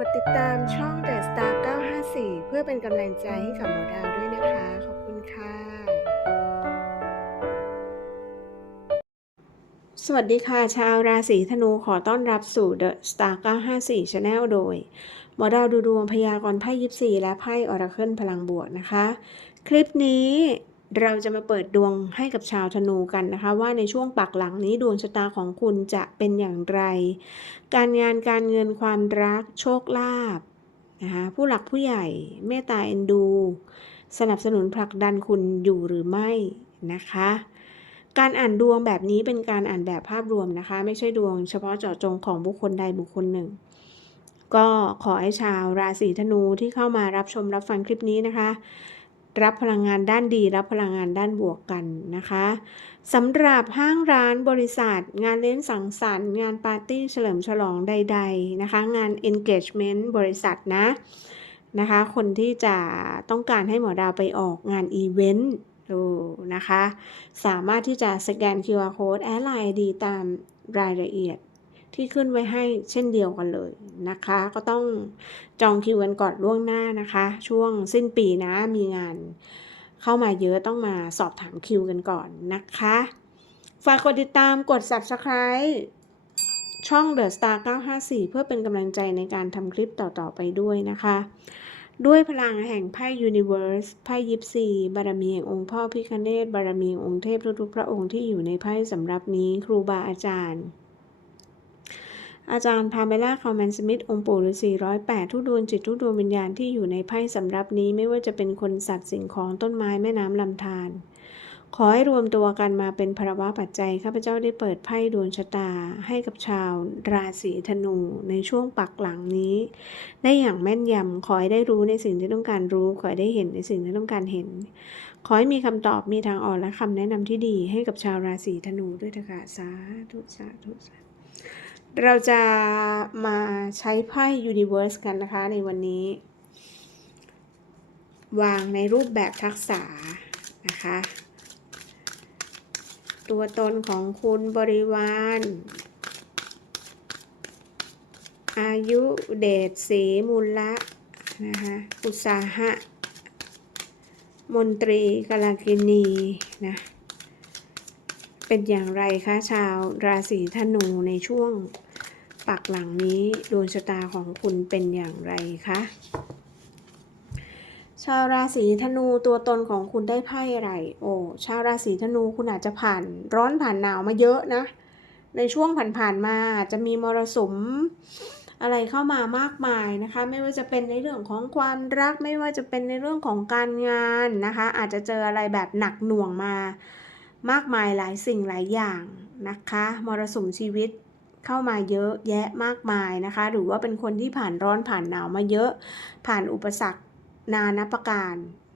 กดติดตามช่อง The Star 954 เพื่อเป็นกำลังใจให้กับหมอดาวด้วยนะคะ ขอบคุณค่ะ สวัสดีค่ะ ชาวราศีธนูขอต้อนรับสู่ The Star 954 Channel โดย หมอดาวดูดวงพยากรณ์ไพ่ยิปซีและไพ่ออราเคิลพลังบวกนะคะ คลิปนี้ เราจะมาเปิดดวงให้กับชาวธนูกันนะคะ ว่าในช่วงปักหลังนี้ดวงชะตาของคุณจะเป็นอย่างไร การงานการเงินความรักโชคลาภนะคะผู้หลักผู้ใหญ่เมตตาเอ็นดู สนับสนุนผลักดันคุณอยู่หรือไม่นะคะ การอ่านดวงแบบนี้เป็นการอ่านแบบภาพรวมนะคะ ไม่ใช่ดวงเฉพาะเจาะจงของบุคคลใดบุคคลหนึ่ง ก็ขอให้ชาวราศีธนูที่เข้ามารับชมรับฟังคลิปนี้นะคะ รับพลังงานด้านดี รับพลังงานด้านบวกกันนะคะสำหรับห้างร้านบริษัท งานเลี้ยงสังสรรค์ งานปาร์ตี้เฉลิมฉลองใด ๆ นะคะ งาน engagement บริษัทนะนะคะ คนที่จะต้องการให้หมอดาวไปออกงานอีเวนต์ดูนะคะ สามารถที่จะสแกน QR code แอดไลน์ ID ตามรายละเอียด ที่ขึ้นไว้ให้เช่นเดียวกันเลยนะคะ ก็ต้องจองคิวกันก่อนล่วงหน้านะคะ ช่วงสิ้นปีนะมีงานเข้ามาเยอะต้องมาสอบถามคิวกันก่อนนะคะ ฝากกดติดตามกด subscribe ช่อง The Star 954 เพื่อเป็นกำลังใจในการทำคลิปต่อ ๆ ไปด้วยนะคะ ด้วยพลังแห่งไพ่ Universe ไพ่ยิปซีบารมีแห่งองค์พ่อพิคเนตบารมีแห่งองค์เทพทุกๆพระองค์ที่อยู่ในไพ่สำหรับนี้ครูบาอาจารย์ อาจารย์พาเมล่าคอมแมนสมิธองค์ปู่ฤาษีร้อยแปดทุกดวงจิตทุกดวงวิญญาณที่อยู่ในไพ่สำรับนี้ไม่ว่าจะเป็นคนสัตว์สิ่งของต้นไม้แม่น้ำลำธารขอให้รวมตัวกันมาเป็นภาวะปัจจัยข้าพเจ้าได้เปิดไพ่ดวงชะตาให้กับชาวราศีธนูในช่วงปักหลังนี้ ได้อย่างแม่นยำขอให้ได้รู้ในสิ่งที่ต้องการรู้ ขอให้ได้เห็นในสิ่งที่ต้องการเห็น ขอให้มีคำตอบมีทางออกและคำแนะนำที่ดีให้กับชาวราศีธนูด้วยเถอะค่ะสาธุสาธุสาธุ เราจะมาใช้ไพ่ Universe กันนะคะในวันนี้ วางในรูปแบบทักษะนะคะ ตัวตนของคุณบริวาร อายุเดชสีมูลละนะคะอุตสาหะ มนตรีกาลากินีนะ เป็นอย่างไรคะชาวราศีธนูในช่วง ปักหลังนี้ดวงชะตาของคุณเป็นอย่างไรคะชาวราศีธนูตัวตนของคุณได้ไพ่อะไร โอ้ชาวราศีธนูคุณอาจจะผ่านร้อนผ่านหนาวมาเยอะนะ ในช่วงผ่านๆมาอาจจะมีมรสุมอะไรเข้ามามากมายนะคะ ไม่ว่าจะเป็นในเรื่องของความรักไม่ว่าจะเป็นในเรื่องของการงานนะคะ อาจจะเจออะไรแบบหนักหน่วงมามากมายหลายสิ่งหลายอย่างนะคะ มรสุมชีวิต เข้ามาเยอะแยะมากมายนะคะ หรือว่าเป็นคนที่ผ่านร้อนผ่านหนาวมาเยอะ ผ่านอุปสรรคนานับประการ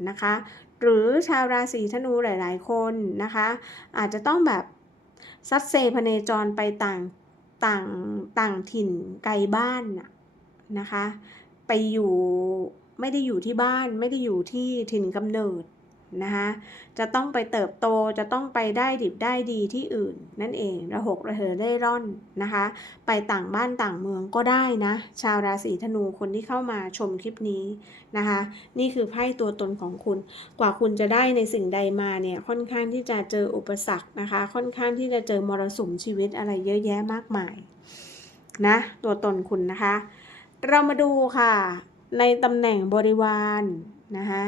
นะคะ หรือชาวราศีธนูหลาย ๆ คนนะคะ อาจจะต้องแบบซัดเซพเนจรไปต่างต่างต่างถิ่นไกลบ้านน่ะนะคะ ไปอยู่ไม่ได้อยู่ที่บ้านไม่ได้อยู่ที่ถิ่นกำเนิด นะคะจะต้องไปเติบโตจะต้องไปได้ดิบได้ดีที่อื่น นั่นเองระหกระเหินได้ร่อนนะคะ ไปต่างบ้านต่างเมืองก็ได้นะ ชาวราศีธนูคนที่เข้ามาชมคลิปนี้นะคะ นี่คือไพ่ตัวตนของคุณ กว่าคุณจะได้ในสิ่งใดมาเนี่ยค่อนข้างที่จะเจออุปสรรคนะคะ ค่อนข้างที่จะเจอมรสุมชีวิตอะไรเยอะแยะมากมายนะตัวตนคุณนะคะ เรามาดูค่ะ ในตำแหน่งบริวารนะคะ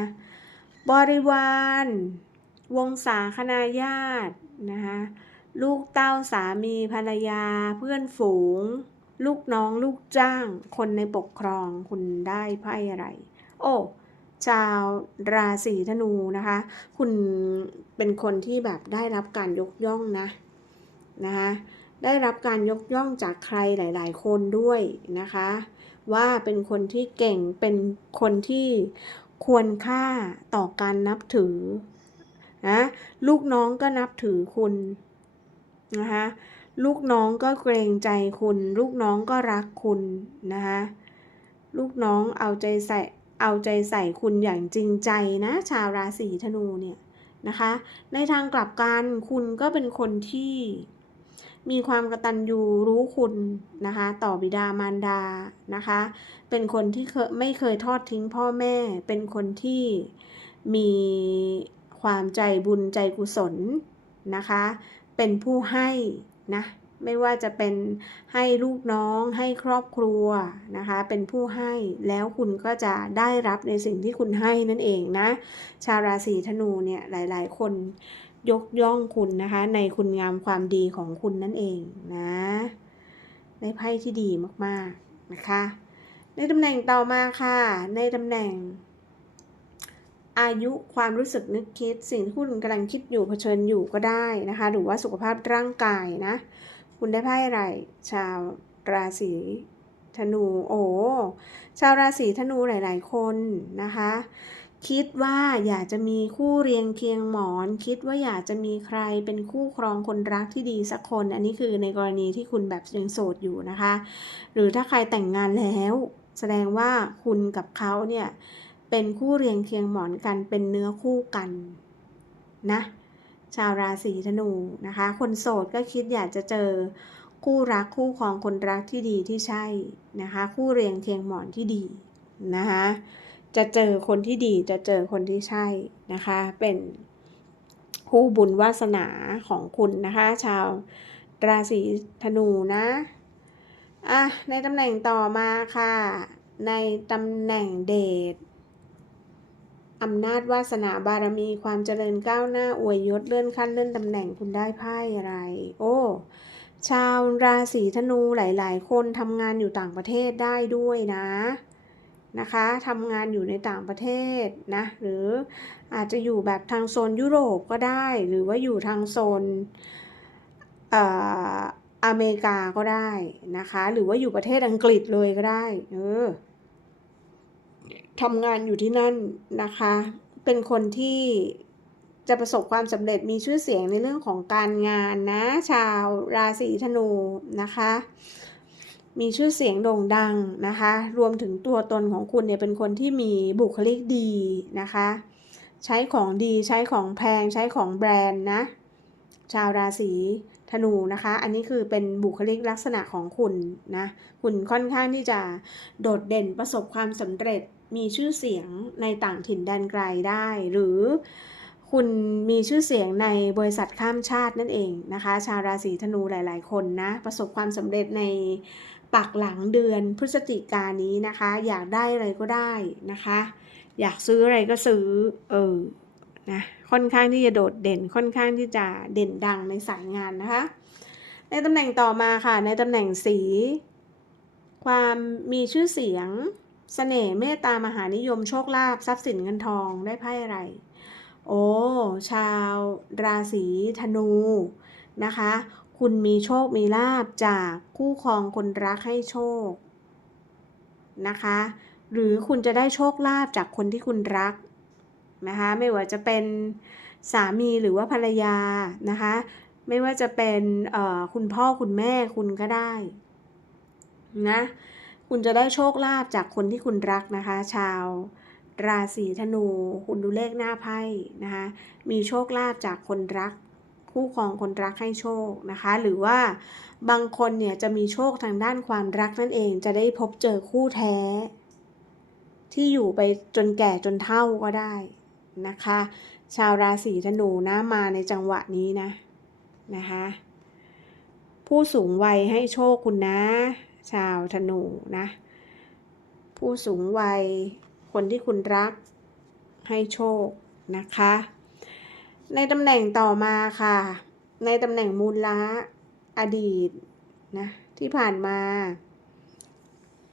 บริวาร วงศาคณาญาตินะคะลูกเต้าสามีภรรยา เพื่อนฝูง ลูกน้องลูกจ้าง คนในปกครองคุณได้ไพ่อะไร โอ้ชาวราศีธนูนะคะ คุณเป็นคนที่แบบได้รับการยกย่องนะนะคะได้รับการยกย่องจากใครหลาย ๆ คนด้วยนะคะ ว่าเป็นคนที่เก่งเป็นคนที่ ควรค่าต่อการนับถือนะลูกน้องก็นับถือคุณนะคะลูกน้องก็เกรงใจคุณ ลูกน้องก็รักคุณนะคะลูกน้องเอาใจใส่เอาใจใส่คุณอย่างจริงใจนะ ชาวราศีธนูเนี่ยนะคะ ในทางกลับกันคุณก็เป็นคนที่ มีความกระตัญญูรู้คุณนะคะ ต่อบิดามารดานะคะ เป็นคนที่เคยไม่เคยทอดทิ้งพ่อแม่ เป็นคนที่มีความใจบุญใจกุศลนะคะ เป็นผู้ให้นะไม่ว่าจะเป็นให้ลูกน้องให้ครอบครัวนะคะ เป็นผู้ให้แล้วคุณก็จะได้รับในสิ่งที่คุณให้นั่นเองนะ ชาวราศีธนูเนี่ยหลาย ๆ คน ยกย่องคุณนะคะ ในคุณงามความดีของคุณนั่นเองนะได้ไพ่ที่ดีมากๆนะคะ ในตำแหน่งต่อมาค่ะ ในตำแหน่ง อายุความรู้สึกนึกคิด สิ่งที่คุณกำลังคิดอยู่เผชิญอยู่ก็ได้นะคะ หรือว่าสุขภาพร่างกายนะ คุณได้ไพ่อะไร ชาวราศีธนู โอ้ชาวราศีธนูหลาย ๆ คนนะคะ คิดว่าอยากจะมีคู่เรียงเคียงหมอน คิดว่าอยากจะมีใครเป็นคู่ครองคนรักที่ดีสักคน อันนี้คือในกรณีที่คุณแบบยังโสดอยู่นะคะ หรือถ้าใครแต่งงานแล้ว แสดงว่าคุณกับเขาเนี่ยเป็นคู่เรียงเคียงหมอนกันเป็นเนื้อคู่กันนะชาวราศีธนูนะคะ คนโสดก็คิดอยากจะเจอคู่รักคู่ครองคนรักที่ดีที่ใช่นะคะ คู่เรียงเคียงหมอนที่ดีนะคะ จะเจอคนที่ดีจะเจอคนที่ใช่นะคะ เป็นคู่บุญวาสนาของคุณนะคะ ชาวราศีธนูนะอะในตำแหน่งต่อมาค่ะ ในตำแหน่งเดชอำนาจวาสนาบารมีความเจริญก้าวหน้าอวยยศเลื่อนขั้นเลื่อนตำแหน่งคุณได้ไพ่อะไร โอ้ ชาวราศีธนูหลาย ๆ คนทำงานอยู่ต่างประเทศได้ด้วยนะ นะคะทำงานอยู่ในต่างประเทศนะหรืออาจจะอยู่แบบทางโซนยุโรปก็ได้ หรือว่าอยู่ทางโซนเอ่ออเมริกาก็ได้นะคะ หรือว่าอยู่ประเทศอังกฤษเลยก็ได้เออทำงานอยู่ที่นั่นนะคะ เป็นคนที่จะประสบความสำเร็จมีชื่อเสียงในเรื่องของการงานนะ ชาวราศีธนูนะคะ มีชื่อเสียงโด่งดังนะคะ รวมถึงตัวตนของคุณเนี่ยเป็นคนที่มีบุคลิกดีนะคะ ใช้ของดีใช้ของแพงใช้ของแบรนด์นะ ชาวราศีธนูนะคะ อันนี้คือเป็นบุคลิกลักษณะของคุณนะ คุณค่อนข้างที่จะโดดเด่นประสบความสำเร็จ มีชื่อเสียงในต่างถิ่นแดนไกลได้ หรือคุณมีชื่อเสียงในบริษัทข้ามชาตินั่นเองนะคะ ชาวราศีธนูหลาย ๆ คนนะ ประสบความสำเร็จใน ปักหลังเดือนพฤศจิกายนนี้นะคะ อยากได้อะไรก็ได้นะคะ อยากซื้ออะไรก็ซื้อเออนะค่อนข้างที่จะโดดเด่นค่อนข้างที่จะเด่นดังในสายงานนะคะ ในตำแหน่งต่อมาค่ะ ในตำแหน่งสี ความมีชื่อเสียงสเสน่ห์เมตตามหานิยมโชคลาภทรัพย์สินเงินทองได้ไพ่อะไร โอ้ ชาวราศีธนูนะคะ คุณมีโชคมีลาบจากคู่ครองคนรักให้โชคนะคะ หรือคุณจะได้โชคลาภจากคนที่คุณรักนะคะไม่ว่าจะเป็นสามีหรือว่าภรรยานะคะไม่ว่าจะเป็นคุณพ่อคุณแม่คุณก็ได้นะคุณจะได้โชคลาภจากคนที่คุณรักนะคะ ชาวราศีธนู คุณดูเลขหน้าไพ่นะคะมีโชคลาภจากคนรัก คู่ครองคนรักให้โชคนะคะ หรือว่าบางคนเนี่ยจะมีโชคทางด้านความรักนั่นเองจะได้พบเจอคู่แท้ ที่อยู่ไปจนแก่จนเฒ่าก็ได้นะคะ ชาวราศีธนูนะมาในจังหวะนี้นะนะคะผู้สูงวัยให้โชคคุณนะ ชาวธนูนะ ผู้สูงวัยคนที่คุณรักให้โชคนะคะ ในตำแหน่งต่อมาค่ะ ในตำแหน่งมูลละอดีตนะที่ผ่านมา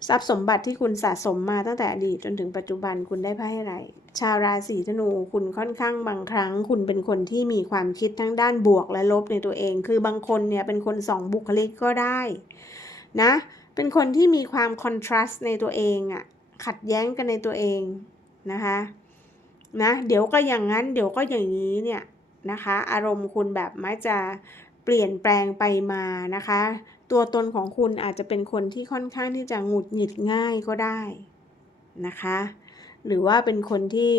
ทรัพย์สมบัติที่คุณสะสมมาตั้งแต่อดีตจนถึงปัจจุบันคุณได้ไพ่อะไร ชาวราศีธนูคุณค่อนข้างบางครั้ง คุณเป็นคนที่มีความคิดทั้งด้านบวกและลบในตัวเอง คือบางคนเนี่ยเป็นคนสองบุคลิกก็ได้นะเป็นคนที่มีความคอนทราสต์ในตัวเองอะ่ะขัดแย้งกันในตัวเองนะคะ นะเดี๋ยวก็อย่างนั้นเดี๋ยวก็อย่างนี้เนี่ยนะคะ อารมณ์คุณแบบมักจะเปลี่ยนแปลงไปมานะคะ ตัวตนของคุณอาจจะเป็นคนที่ค่อนข้างที่จะหงุดหงิดง่ายก็ได้นะคะ หรือว่าเป็นคนที่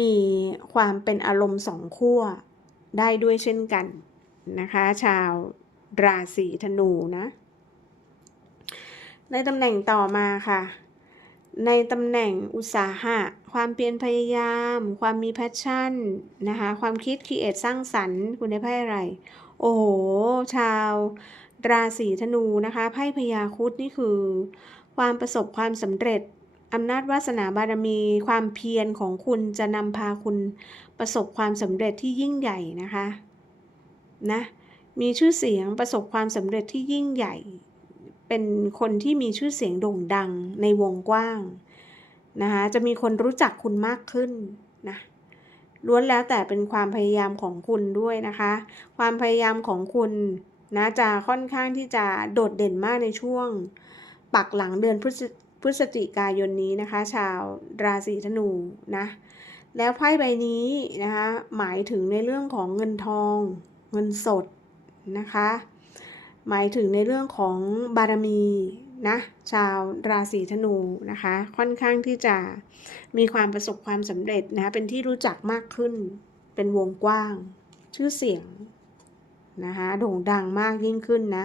มีความเป็นอารมณ์สองขั้วได้ด้วยเช่นกันนะคะ ชาวราศีธนูนะในตำแหน่งต่อมาค่ะ ในตำแหน่งอุตสาหะ ความเพียรพยายาม ความมีแพชชั่นนะคะ ความคิดคิดเอทสร้างสรรค์คุณได้ไพ่อะไร โอ้โห ชาวราศีธนูนะคะไพ่พญาคุดนี่คือ ความประสบความสำเร็จอำนาจวาสนาบารมี ความเพียรของคุณจะนำพาคุณประสบความสำเร็จที่ยิ่งใหญ่นะคะนะมีชื่อเสียงประสบความสำเร็จที่ยิ่งใหญ่ เป็นคนที่มีชื่อเสียงโด่งดังในวงกว้าง นะคะจะมีคนรู้จักคุณมากขึ้นนะล้วนแล้วแต่เป็นความพยายามของคุณด้วยนะคะ ความพยายามของคุณนะจะค่อนข้างที่จะโดดเด่นมากในช่วง ปักหลังเดือนพฤศพฤศจิกายนนี้นะคะ ชาวราศีธนูนะแล้วไพ่ใบนี้นะคะหมายถึงในเรื่องของเงินทอง เงินสดนะคะ หมายถึงในเรื่องของบารมี นะชาวราศีธนูนะคะ ค่อนข้างที่จะมีความประสบความสำเร็จนะคะเป็นที่รู้จักมากขึ้น เป็นวงกว้าง ชื่อเสียงนะคะโด่งดังมากยิ่งขึ้นนะ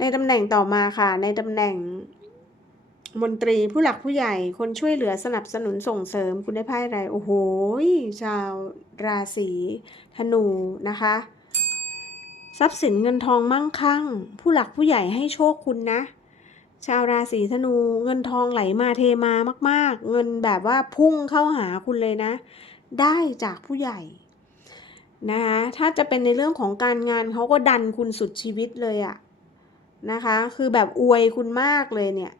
ในตำแหน่งต่อมาค่ะ ในตำแหน่งมนตรีผู้หลักผู้ใหญ่คนช่วยเหลือสนับสนุนส่งเสริมคุณได้ไพ่อะไร โอ้โห ชาวราศีธนูนะคะ ทรัพย์สินเงินทองมั่งคั่ง ผู้หลักผู้ใหญ่ให้โชคคุณนะ ชาวราศีธนู เงินทองไหลมาเทมามาก ๆ เงินแบบว่าพุ่งเข้าหาคุณเลยนะ ได้จากผู้ใหญ่นะคะถ้าจะเป็นในเรื่องของการงานเขาก็ดันคุณสุดชีวิตเลยอะนะคะ คือแบบอวยคุณมากเลยเนี่ย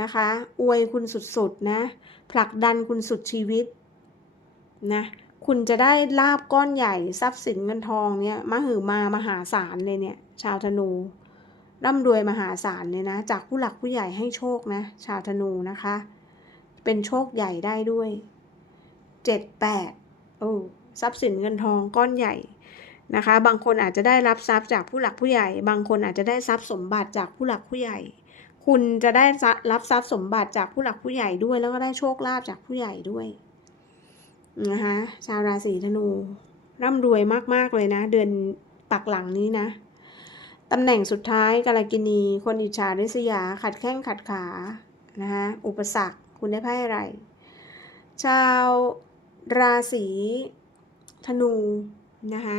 นะคะ อวยคุณสุดๆนะผลักดันคุณสุดชีวิตนะคุณจะได้ลาบก้อนใหญ่ทรัพย์สินเงินทองเนี่ยมาหือมามหาศาลเลยเนี่ย ชาวธนู ร่ำรวยมหาศาลเลยนะ จากผู้หลักผู้ใหญ่ให้โชคนะ ชาวธนูนะคะ เป็นโชคใหญ่ได้ด้วยเจ็ดแปดโอ้ทรัพย์สินเงินทองก้อนใหญ่นะคะ บางคนอาจจะได้รับทรัพย์จากผู้หลักผู้ใหญ่ บางคนอาจจะได้ทรัพย์สมบัติจากผู้หลักผู้ใหญ่ คุณจะได้รับทรัพย์สมบัติจากผู้หลักผู้ใหญ่ด้วย แล้วก็ได้โชคลาภจากผู้ใหญ่ด้วยนะคะชาวราศีธนูร่ำรวยมากๆเลยนะ เดือนปักหลังนี้นะ ตำแหน่งสุดท้ายกาลกินี คนอิจฉาริษยา ขัดแข้งขัดขานะคะอุปสรรคคุณได้ไพ่อะไร ชาวราศีธนูนะคะ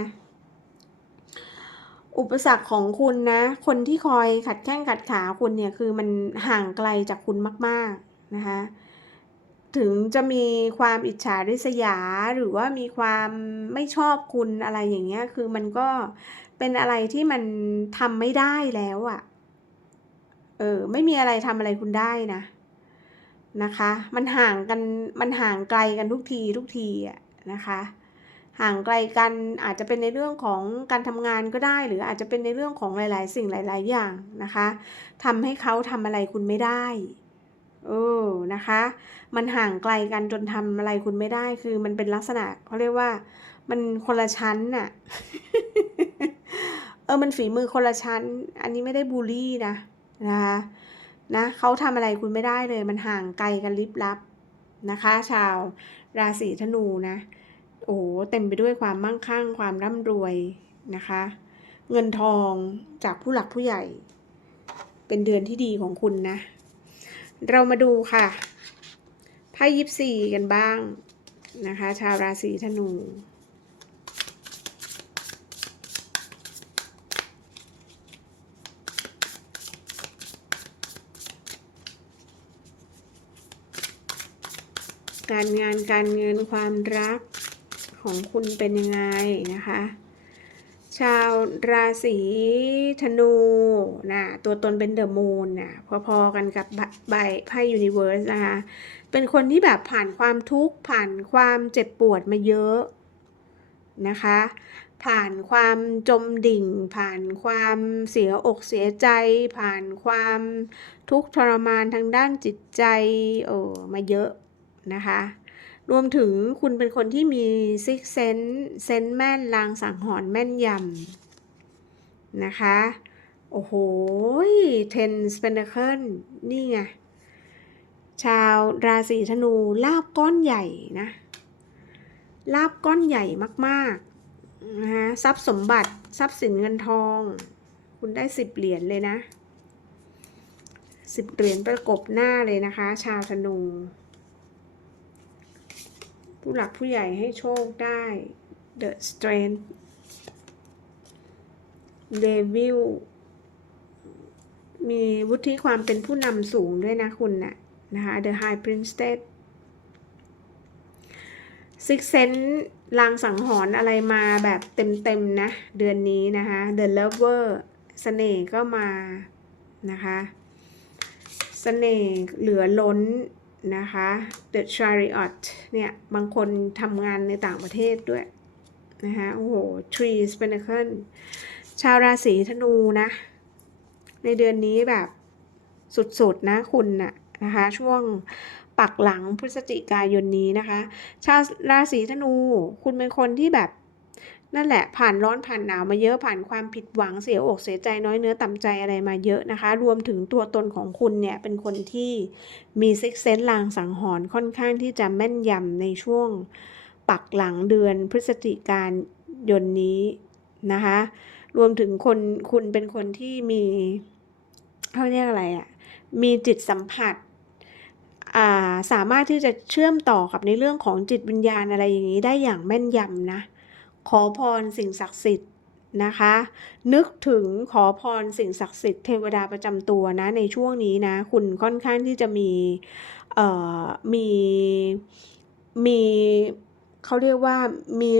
อุปสรรคของคุณนะ คนที่คอยขัดแข้งขัดขาคุณเนี่ยคือมันห่างไกลจากคุณมาก ๆ นะคะ ถึงจะมีความอิจฉาริษยาหรือว่ามีความไม่ชอบคุณอะไรอย่างเงี้ย คือมันก็ เป็นอะไรที่มันทำไม่ได้แล้วอะ่ะ เออ ไม่มีอะไรทำอะไรคุณได้นะ นะคะ มันห่างกัน มันห่างไกลกันทุกทีทุกทีอะนะคะ ห่างไกลกันอาจจะเป็นในเรื่องของการทำงานก็ได้ หรืออาจจะเป็นในเรื่องของหลาย ๆ สิ่งหลาย ๆ อย่างนะคะทำให้เขาทำอะไรคุณไม่ได้เออนะคะ มันห่างไกลกันจนทำอะไรคุณไม่ได้ คือมันเป็นลักษณะเขาเรียกว่า มันคนละชั้นน่ะ เออมันฝีมือคนละชั้น อันนี้ไม่ได้บูลลี่นะนะคะนะเขาทำอะไรคุณไม่ได้เลย มันห่างไกลกันลิบลับนะคะ ชาวราศีธนูนะโอ้เต็มไปด้วยความมั่งคั่ง ความร่ำรวยนะคะ เงินทองจากผู้หลักผู้ใหญ่ เป็นเดือนที่ดีของคุณนะ เรามาดูค่ะไพ่ยิปซีกันบ้างนะคะ ชาวราศีธนู การงานการเงินความรักของคุณเป็นยังไงนะคะ ชาวราศีธนูนะตัวตนเป็นเดอะมูนนะพอๆกันกับใบไพ่ยูนิเวิร์สนะคะเป็นคนที่แบบผ่านความทุกข์ผ่านความเจ็บปวดมาเยอะนะคะ ผ่านความจมดิ่ง ผ่านความเสียอกเสียใจ ผ่านความทุกข์ทรมานทางด้านจิตใจโอ้มาเยอะ นะคะ รวมถึงคุณเป็นคนที่มีซิกเซนเซนแม่นลางสังหรณ์แม่นยำนะคะ โอ้โหเทนสเปนเคิลนี่ไง ชาวราศีธนูลาบก้อนใหญ่นะ ลาบก้อนใหญ่มากๆนะคะทรัพย์สมบัติทรัพย์สินเงินทอง คุณได้สิบเหรียญเลยนะสิบเหรียญประกบหน้าเลยนะคะ ชาวธนู ผู้หลักผู้ใหญ่ให้โชคได้ The Strength Devil มีวุฒิความเป็นผู้นำสูงด้วยนะคุณน่ะนะคะ The High Priestess Six Sense ลางสังหรณ์อะไรมาแบบเต็มๆนะ เดือนนี้นะคะ The Lover เสน่ห์ก็มานะคะ เสน่ห์เหลือล้น นะคะ The Chariot เนี่ย บางคนทำงานในต่างประเทศด้วยนะคะโอ้โห Three Pentacle ชาวราศีธนูนะ ในเดือนนี้แบบสุดๆนะคุณน่ะนะคะ ช่วงปักหลังพฤศจิกายนนี้นะคะ ชาวราศีธนู คุณเป็นคนที่แบบ นั่นแหละผ่านร้อนผ่านหนาวมาเยอะผ่านความผิดหวังเสียอกเสียใจน้อยเนื้อต่ำใจอะไรมาเยอะนะคะ รวมถึงตัวตนของคุณเนี่ยเป็นคนที่มีซิกเซนลางสังหรณ์ค่อนข้างที่จะแม่นยำในช่วงปักหลังเดือนพฤศจิกายนนี้นะคะ รวมถึงคนคุณเป็นคนที่มีเขาเรียกอะไรอะ่ะมีจิตสัมผัสาสามารถที่จะเชื่อมต่อกับในเรื่องของจิตวิญญาณอะไรอย่างนี้ได้อย่างแม่นยำนะ ขอพรสิ่งศักดิ์สิทธิ์นะคะ นึกถึงขอพรสิ่งศักดิ์สิทธิ์เทวดาประจำตัวนะ ในช่วงนี้นะ คุณค่อนข้างที่จะมีเอ่อมีมีเขาเรียกว่ามี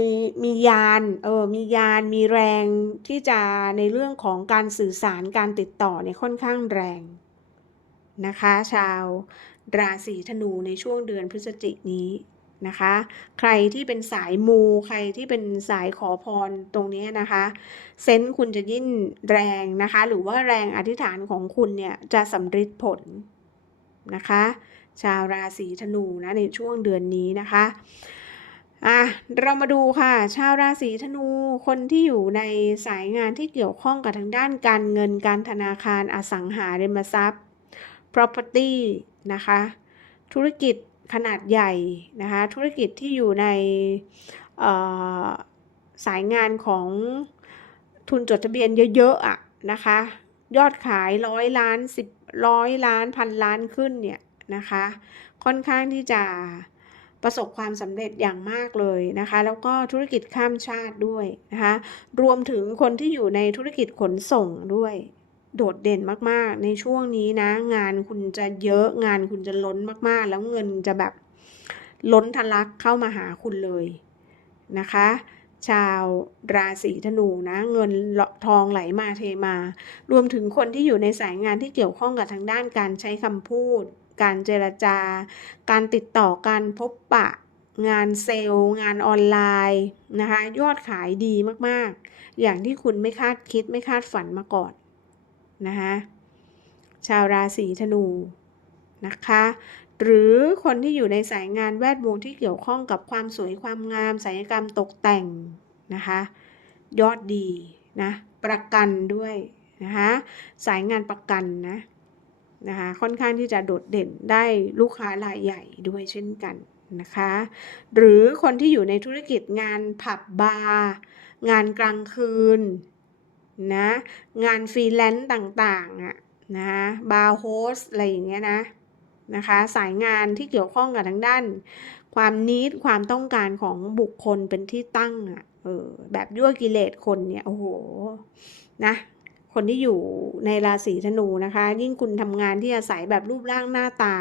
มียานเออมียานมีแรงที่จะในเรื่องของการสื่อสารการติดต่อเนี่ยค่อนข้างแรงนะคะ ชาวราศีธนูในช่วงเดือนพฤศจิกนี้ นะคะ ใครที่เป็นสายมู ใครที่เป็นสายขอพรตรงนี้นะคะเซนส์คุณจะยิ่งแรงนะคะ หรือว่าแรงอธิษฐานของคุณเนี่ยจะสำเร็จผลนะคะ ชาวราศีธนูนะในช่วงเดือนนี้นะคะอะเรามาดูค่ะ ชาวราศีธนูคนที่อยู่ในสายงานที่เกี่ยวข้องกับทางด้านการเงินการธนาคารอสังหาริมทรัพย์ property นะคะ ธุรกิจ ขนาดใหญ่นะคะธุรกิจที่อยู่ในสายงานของทุนจดทะเบียนเยอะๆอะนะคะยอดขายร้อยล้านสิบร้อยล้านพันล้านขึ้นเนี่ยนะคะค่อนข้างที่จะประสบความสำเร็จอย่างมากเลยนะคะแล้วก็ธุรกิจข้ามชาติด้วยนะคะรวมถึงคนที่อยู่ในธุรกิจขนส่งด้วย โดดเด่นมากๆ ในช่วงนี้นะ งานคุณจะเยอะงานคุณจะล้นมากๆ แล้วเงินจะแบบล้นทะลักเข้ามาหาคุณเลยนะคะ ชาวราศีธนูนะ เงินทองไหลมาเทมา รวมถึงคนที่อยู่ในสายงานที่เกี่ยวข้องกับทางด้านการใช้คำพูด การเจรจา การติดต่อการพบปะงานเซลล์ งานออนไลน์นะคะ ยอดขายดีมากๆ อย่างที่คุณไม่คาดคิดไม่คาดฝันมาก่อน นะคะชาวราศีธนูนะคะ หรือคนที่อยู่ในสายงานแวดวงที่เกี่ยวข้องกับความสวยความงามศัลยกรรมตกแต่งนะคะ ยอดดีนะประกันด้วยนะคะสายงานประกันนะนะคะค่อนข้างที่จะโดดเด่นได้ลูกค้ารายใหญ่ด้วยเช่นกันนะคะ หรือคนที่อยู่ในธุรกิจงานผับบาร์งานกลางคืน นะ งานฟรีแลนซ์ต่างๆอะนะบาร์โฮสอะไรอย่างเงี้ยนะนะคะสายงานที่เกี่ยวข้องกับทางด้าน ความนิดความต้องการของบุคคลเป็นที่ตั้งอะเออแบบยั่วกิเลสคนเนี่ยโอ้โหนะคนที่อยู่ในราศีธนูนะคะ ยิ่งคุณทำงานที่อาศัยแบบรูปร่างหน้าตา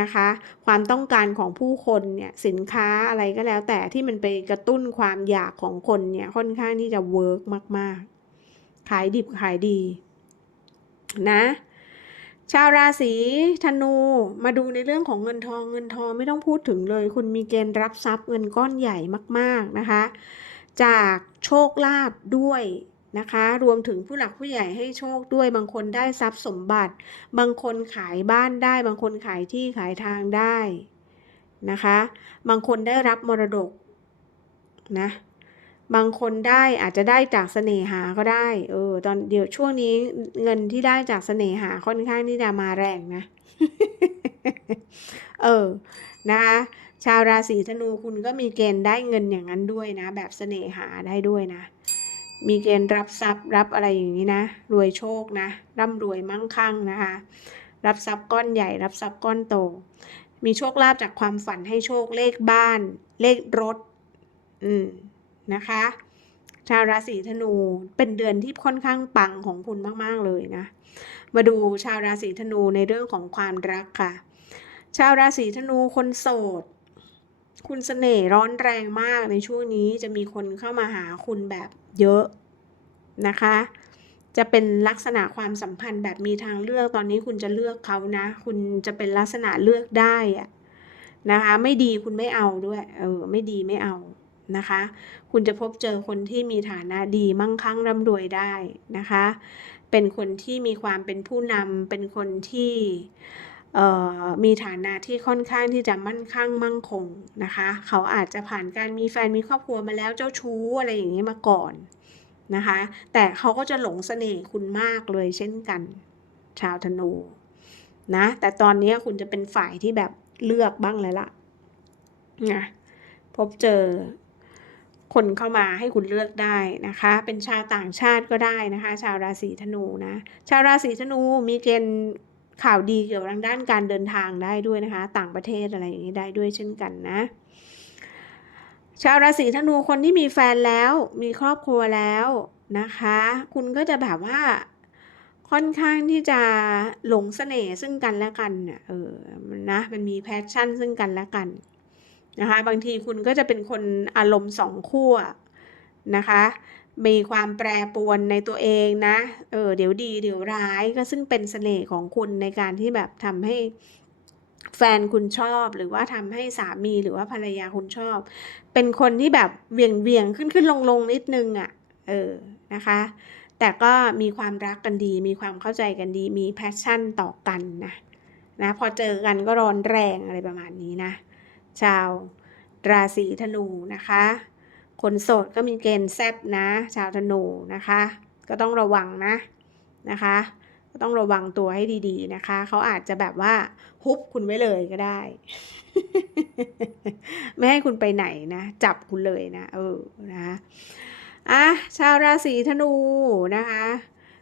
นะคะ ความต้องการของผู้คนเนี่ยสินค้าอะไรก็แล้วแต่ที่มันไปกระตุ้นความอยากของคนเนี่ยค่อนข้างที่จะเวิร์กมาก ๆ ขายดิบขายดีนะ ชาวราศีธนูมาดูในเรื่องของเงินทองเงินทองไม่ต้องพูดถึงเลย คุณมีเกณฑ์รับทรัพย์เงินก้อนใหญ่มาก ๆนะคะ จากโชคลาภด้วยนะคะ รวมถึงผู้หลักผู้ใหญ่ให้โชคด้วย บางคนได้ทรัพย์สมบัติ บางคนขายบ้านได้ บางคนขายที่ขายทางได้นะคะ บางคนได้รับมรดกนะ บางคนได้อาจจะได้จากเสน่หาก็ได้ เออ ตอนเดี๋ยวช่วงนี้เงินที่ได้จากเสน่หาค่อนข้างที่จะมาแรงนะ เออ นะคะชาวราศีธนูคุณก็มีเกณฑ์ได้เงินอย่างนั้นด้วยนะ แบบเสน่หาได้ด้วยนะ มีเกณฑ์รับทรัพย์รับอะไรอย่างนี้นะ รวยโชคนะร่ำรวยมั่งคั่งนะคะ รับทรัพย์ก้อนใหญ่ รับทรัพย์ก้อนโต มีโชคลาภจากความฝันให้โชคเลขบ้าน เลขรถ อืม นะคะ ชาวราศีธนูเป็นเดือนที่ค่อนข้างปังของคุณมาก ๆ เลยนะ มาดูชาวราศีธนูในเรื่องของความรักค่ะ ชาวราศีธนูคนโสด คุณเสน่ห์ร้อนแรงมากในช่วงนี้จะมีคนเข้ามาหาคุณแบบเยอะนะคะจะเป็นลักษณะความสัมพันธ์แบบมีทางเลือกตอนนี้คุณจะเลือกเขานะ คุณจะเป็นลักษณะเลือกได้อะนะคะ ไม่ดีคุณไม่เอาด้วย เออ ไม่ดีไม่เอา นะคะ คุณจะพบเจอคนที่มีฐานะดีมั่งคั่งร่ำรวยได้นะคะ เป็นคนที่มีความเป็นผู้นำเป็นคนที่มีฐานะที่ค่อนข้างที่จะมั่นคั่งมั่งคงนะคะ เขาอาจจะผ่านการมีแฟนมีครอบครัวมาแล้วเจ้าชู้อะไรอย่างนี้มาก่อนนะคะ แต่เขาก็จะหลงเสน่ห์คุณมากเลยเช่นกัน ชาวธนูนะแต่ตอนนี้คุณจะเป็นฝ่ายที่แบบเลือกบ้างเลยล่ะนะพบเจอ คนเข้ามาให้คุณเลือกได้นะคะ เป็นชาวต่างชาติก็ได้นะคะ ชาวราศีธนูนะ ชาวราศีธนูมีเกณฑ์ข่าวดีเกี่ยวกับทางด้านการเดินทางได้ด้วยนะคะ ต่างประเทศอะไรอย่างนี้ได้ด้วยเช่นกันนะ ชาวราศีธนูคนที่มีแฟนแล้วมีครอบครัวแล้วนะคะ คุณก็จะแบบว่าค่อนข้างที่จะหลงเสน่ห์ซึ่งกันและกันเนี่ยเออนะมันมีแพชชั่นซึ่งกันและกัน นะคะบางทีคุณก็จะเป็นคนอารมณ์สองขั้วนะคะมีความแปรปรวนในตัวเองนะ เออเดี๋ยวดีเดี๋ยวร้ายก็ซึ่งเป็นเสน่ห์ของคุณในการที่แบบทำให้แฟนคุณชอบ หรือว่าทำให้สามีหรือว่าภรรยาคุณชอบ เป็นคนที่แบบเวียงเวียงขึ้นขึ้นลงลงนิดนึงอะ่ะ เออนะคะ แต่ก็มีความรักกันดี มีความเข้าใจกันดี มีแพชชั่นต่อกันนะนะพอเจอกันก็ร้อนแรงอะไรประมาณนี้นะ ชาวราศีธนูนะคะ คนโสดก็มีเกณฑ์แซบนะ ชาวธนูนะคะ ก็ต้องระวังนะนะคะ ก็ต้องระวังตัวให้ดีๆนะคะ เขาอาจจะแบบว่าฮุบคุณไว้เลยก็ได้ ไม่ให้คุณไปไหนนะ จับคุณเลยนะ เออนะคะอะชาวราศีธนูนะคะ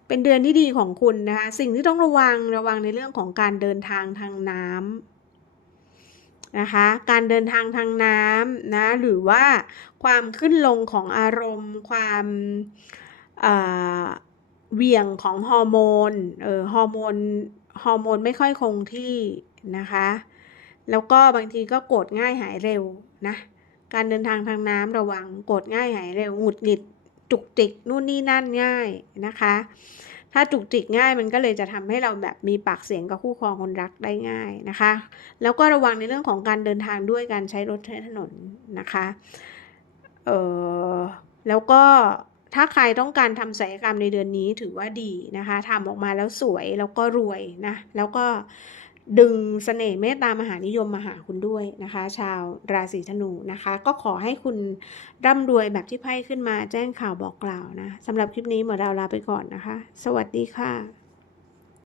เป็นเดือนที่ดีของคุณนะคะ สิ่งที่ต้องระวังระวังในเรื่องของการเดินทางทางน้ำ นะคะการเดินทางทางน้ำนะหรือว่าความขึ้นลงของอารมณ์ ความเหวี่ยงของฮอร์โมนเออฮอร์โมนฮอร์โมนไม่ค่อยคงที่นะคะ แล้วก็บางทีก็โกรธง่ายหายเร็วนะการเดินทางทางน้ำระวังโกรธง่ายหายเร็วหงุดหงิดจุกจิกนู่นนี่นั่นง่ายนะคะ ถ้าจุกจิกง่ายมันก็เลยจะทำให้เราแบบมีปากเสียงกับคู่ครองคนรักได้ง่ายนะคะ แล้วก็ระวังในเรื่องของการเดินทางด้วยการใช้รถใช้ถนนนะคะเออแล้วก็ถ้าใครต้องการทำศัลยกรรมในเดือนนี้ถือว่าดีนะคะทำออกมาแล้วสวยแล้วก็รวยนะแล้วก็ ดึงเสน่ห์เมตตามหานิยมมาหาคุณด้วยนะคะ ชาวราศีธนูนะคะ ก็ขอให้คุณร่ำรวยแบบที่ไพ่ขึ้นมาแจ้งข่าวบอกกล่าวนะสำหรับคลิปนี้หมอดาวลาไปก่อนนะคะ สวัสดีค่ะ